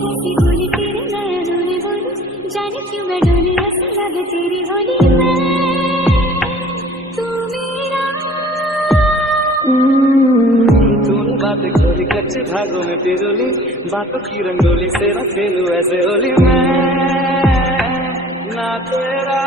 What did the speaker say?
हंसी बोली तेरे नयनों ने बोली, जाने क्यों मैं डोली ऐसा लगे तेरी होली में तू मेरा। तूने बातें खोली कच्चे धागों में पिरोली, बातों की रंगोली से न खेलूं ऐसे होली मैं ना तेरा।